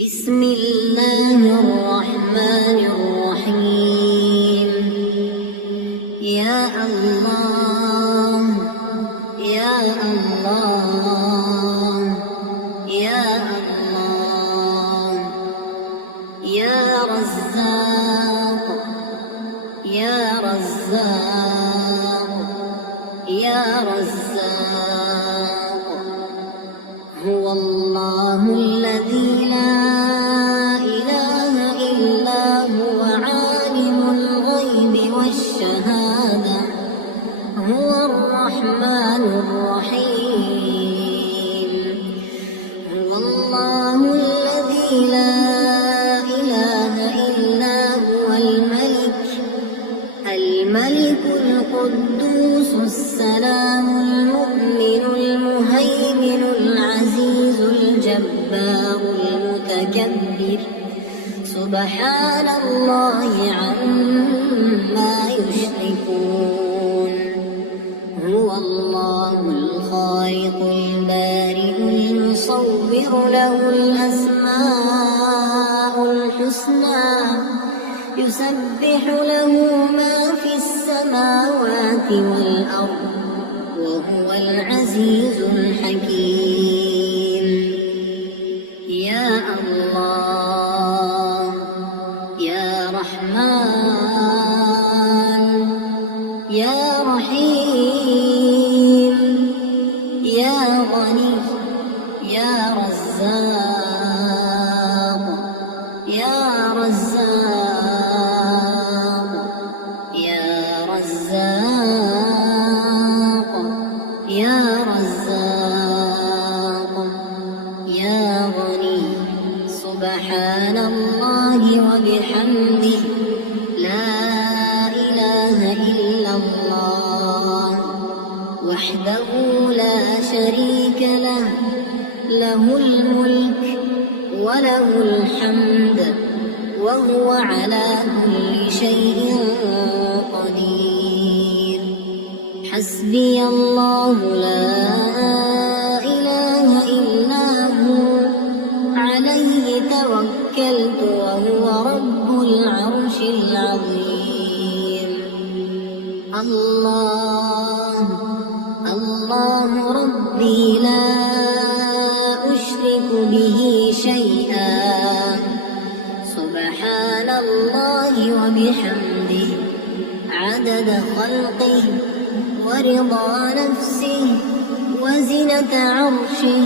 بسم الله الرحمن الرحيم. يا الله يا الله يا الله يا رزاق يا رزاق يا رزاق. هو الله الذي لا إله إلا هو عالم الغيب والشهادة. هو الرحمن الرحيم. هو الله الذي لا إله إلا هو الملك القدوس السلام المؤمن المهيمن العزيز الجبار المتكبر. سبحان الله عما يشركون. هو الله الخالق البارئ المصور له الأسماء الحسنى. يسبح له ما في السماوات والأرض وهو العزيز الحكيم. يا الله يا رحمن يا رحيم يا غني يا رزاق يا رزاق يا رزاق يا رزاق يا غني. سبحان الله وبحمده لا إله إلا الله وحده لا شريك له. له الملك وله الحمد وهو على كل شيء قدير. حسبي الله لا إله إلا هو عليه توكلت وهو رب العرش العظيم. الله ربي لا أشرك به شيئا. سبحان الله وبحمده عدد خلقه ورضا نفسه وزنة عرشه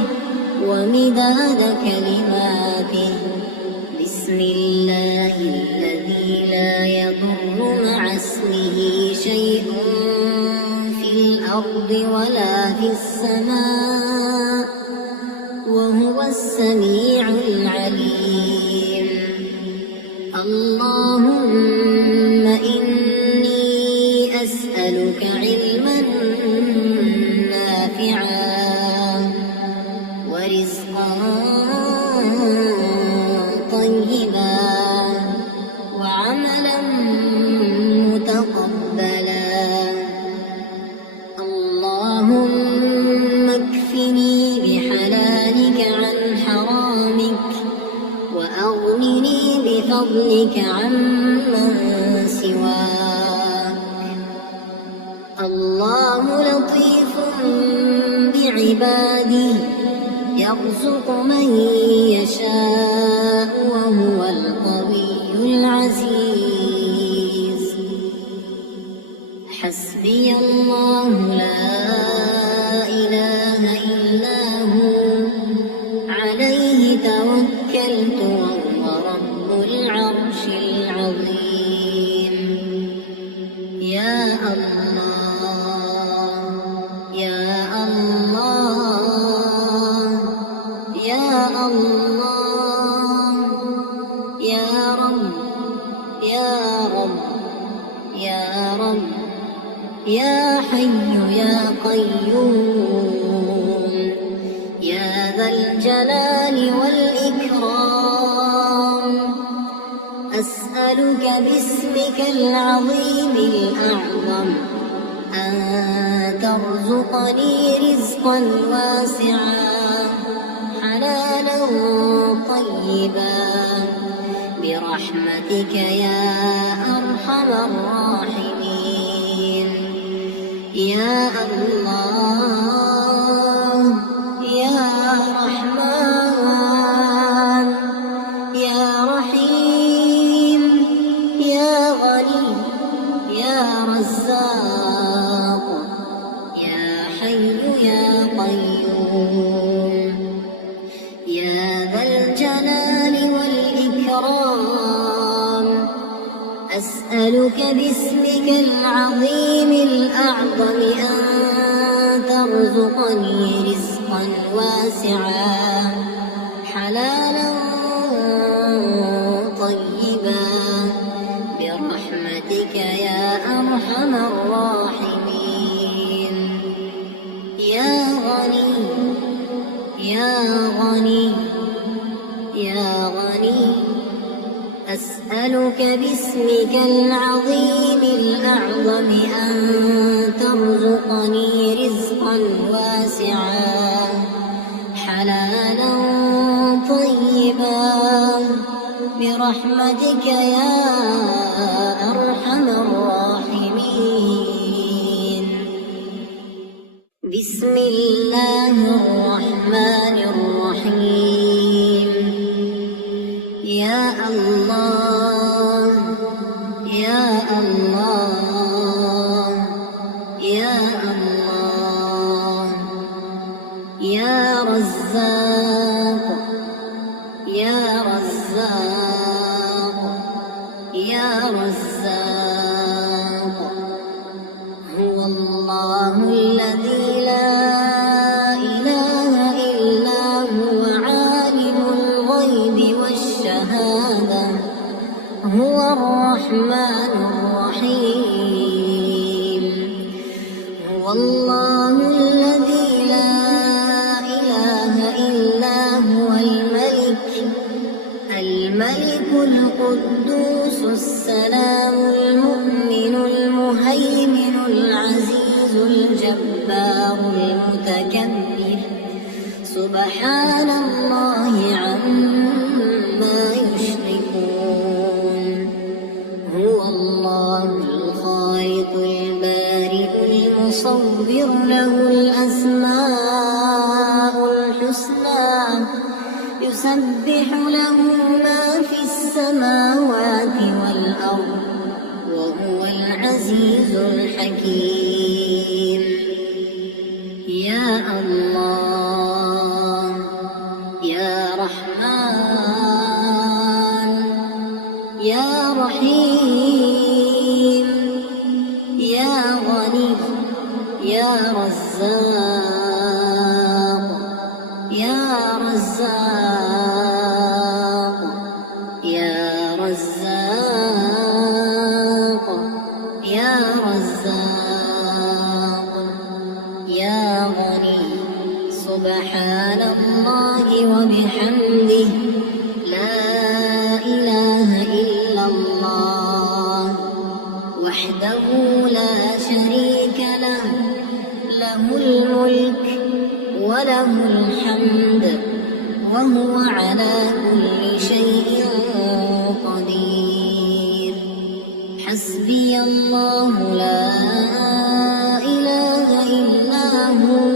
ومداد كلماته. بسم الله الذي لا يضر مع اسمه شيء في الأرض ولا في السماء وهو السميع العليم. اللهم إني أسألك علما نافعا ورزقا طيبا وعملا متقبلا. اللهم اكفني بحلالك عن حرامك وأغنني بفضلك عمن سواك. الله لطيف بعباده يرزق من يشاء وهو القوي العزيز. حسبي الله لا إله إلا هو عليه توكلت وهو رب العرش العظيم. يا الله يا الله يا الله يا رب يا رب يا رب يا حي يا قيوم يا ذا الجلال والإكرام. أسألك باسمك العظيم الأعظم أن ترزقني رزقا واسعا حلالا طيبا برحمتك يا أرحم الراحمين. يا الله يا رحمن يا رحيم يا غني يا رزاق يا حي يا قيوم. يا ذا الجلال والإكرام أسألك باسمك العظيم الأعظم أن ترزقني رزقا واسعا حلالا طيبا برحمتك يا أرحم الراحمين. يا غني يا غني يا غني أسألك باسمك العظيم الأعظم أن ترزقني رزقا واسعا حلالا طيبا برحمتك يا أرحم الراحمين. بسم الله الرحمن الرحيم. يا الله يا الله يا الله يا رزاق يا رزاق يا رزاق. هو الله الذي لا إله إلا هو عالم الغيب والشهادة هو الرحمن الرحيم. هو الله الذي لا إله إلا هو الملك القدوس السلام المؤمن المهيمن العزيز الجبار المتكبر سبحان الله عما يشركون. هو الله الخالق البارئ المصور له الأسماء الحسنى يسبح له ما في السماوات والأرض وهو العزيز الحكيم. يا الله يا رحمن يا رحيم يا غني يا رزاق يا رزاق يا رزاق يا رزاق يا غني. سبحان الله وبحمده لا إله إلا الله وحده لا شريك له له الملك وله الحمد وهو على كل شيء قدير. حسبي الله لا إله إلا هو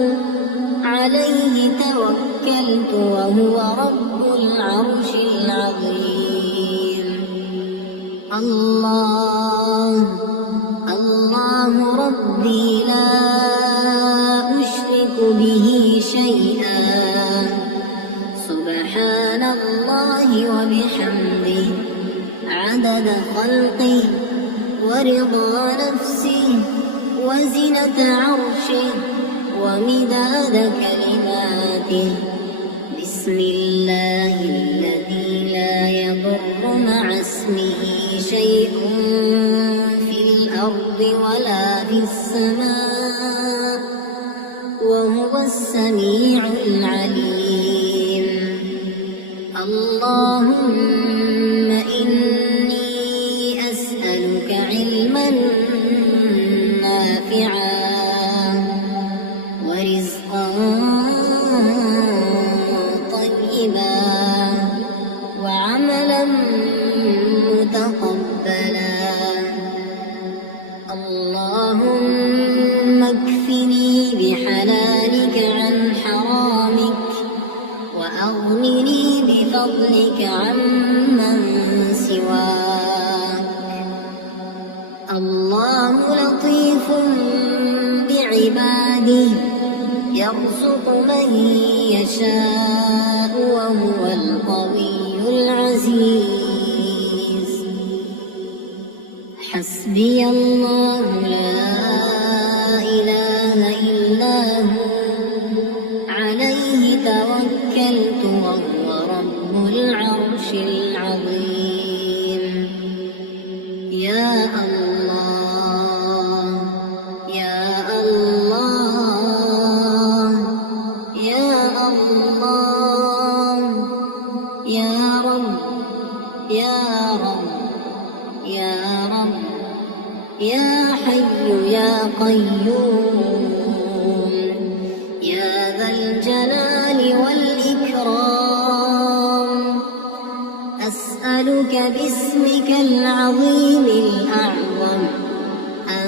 عليه توكلت وهو رب العرش العظيم. الله الله ربي لا أشرك به شيئا سبحان الله وبحمده عدد خلقه ورضا نفسه وزنة عرشه ومداد كلماته. بسم الله الذي لا يضر مع اسمه شيء في الأرض ولا في السماء وهو السميع العليم. اللهم إني أسألك علما نافعا ورزقا طيبا بفضلك عمن سواك. الله لطيف بعباده يرزق من يشاء وهو القوي العزيز. حسبي الله لا إله إلا هو عليه توكلت وهو رب العرش العظيم. يا الله يا الله يا الله يا رب يا رب يا رب يا حي يا قيوم يا ذا الجلال والإكرام. أسألك باسمك العظيم الأعظم أن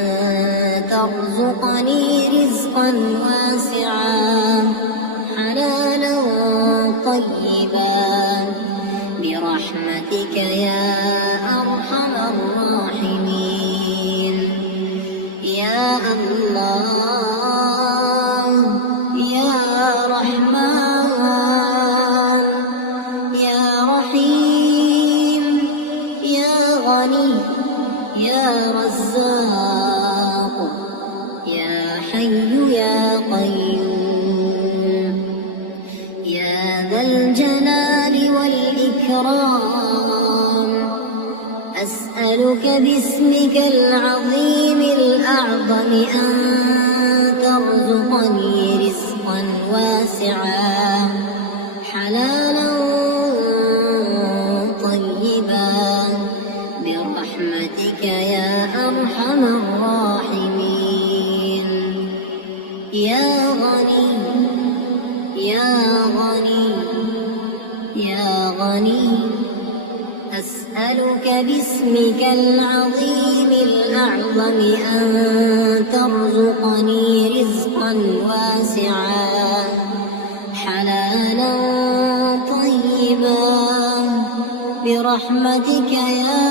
ترزقني رزقا واسعا حلالا طيبا برحمتك يا أرحم الراحمين. يا الله يا رحمن يا رحيم يا غني يا رزاق يا حي يا قيوم يا ذا الجلال والإكرام. أسألك باسمك العظيم الأعظم أن ترزقني رزقا واسعا حلالا طيبا برحمتك يا أرحم الراحمين. يا غني يا غني يا غني أسألك باسمك العظيم الأعظم أن ترزقني رزقا واسعا حلالا طيبا برحمتك يا